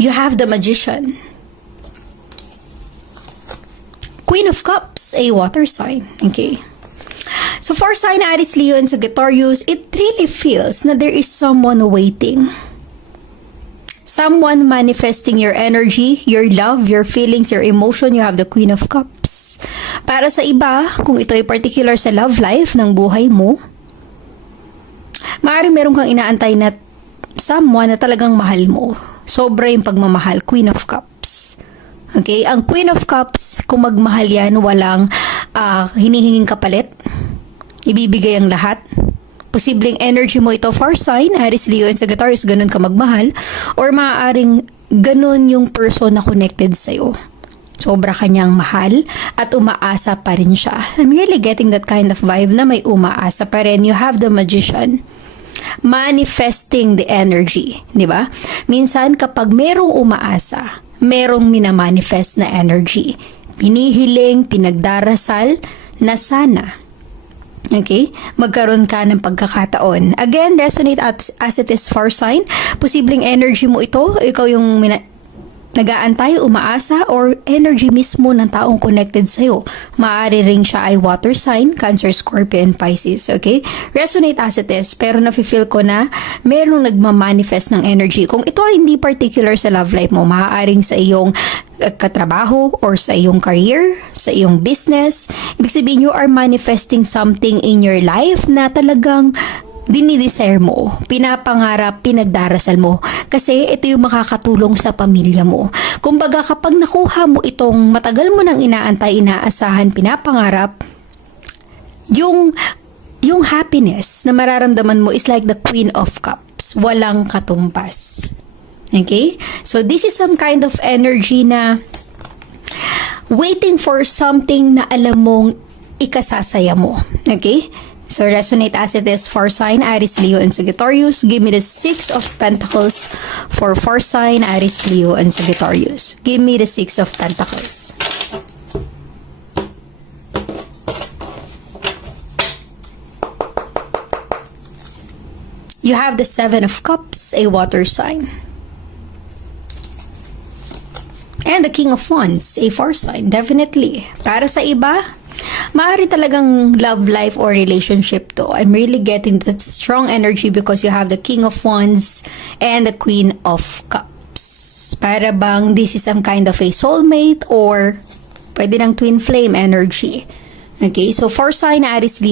You have the Magician. Queen of Cups, a water sign. Okay. So for sign Aries, Leo, and Sagittarius, it really feels na there is someone waiting. Someone manifesting your energy, your love, your feelings, your emotion. You have the Queen of Cups. Para sa iba, kung ito ay particular sa love life ng buhay mo, maaaring meron kang inaantay na someone na talagang mahal mo. Sobra yung pagmamahal. Queen of Cups. Okay? Ang Queen of Cups, kung magmahal yan, walang hinihinging kapalit. Ibibigay ang lahat. Posibleng energy mo ito for sign, Aries, Leo, and Sagittarius, ganun ka magmahal. Or maaaring ganun yung person na connected sa'yo. Sobra kanyang mahal at umaasa pa rin siya. I'm really getting that kind of vibe na may umaasa pa rin. You have the Magician. Manifesting the energy. Di ba? Minsan kapag merong umaasa, merong minamanifest na energy. Pinihiling, pinagdarasal na sana. Okay? Magkaroon ka ng pagkakataon. Again, resonate as it is for sign. Posibleng energy mo ito. Ikaw yung nag-aantay, umaasa, or energy mismo ng taong connected sa'yo. Maaari ring siya ay water sign, Cancer, Scorpio, and Pisces. Okay? Resonate as it is. Pero nafe-feel ko na merong nagmamanifest ng energy. Kung ito ay hindi particular sa love life mo, maaaring sa iyong katrabaho or sa iyong career, sa iyong business. Ibig sabihin, you are manifesting something in your life na talagang dinidesire mo, pinapangarap, pinagdarasal mo. Kasi ito yung makakatulong sa pamilya mo. Kumbaga, kapag nakuha mo itong matagal mo nang inaantay, inaasahan, pinapangarap, yung happiness na mararamdaman mo is like the Queen of Cups. Walang katumbas. Okay? So, this is some kind of energy na waiting for something na alam mong ikasasaya mo. Okay? So, resonate as it is for sign, Aries, Leo, and Sagittarius. Give me the 6 of Pentacles for sign, Aries, Leo, and Sagittarius. Give me the 6 of Pentacles. You have the 7 of Cups, a water sign. And the King of Wands, a fire sign. Definitely. Para sa iba, maaari talagang love life or relationship to. I'm really getting that strong energy because you have the King of Wands and the Queen of Cups. Para bang this is some kind of a soulmate or pwede ng twin flame energy. Okay, so for sign, Aries, Leo,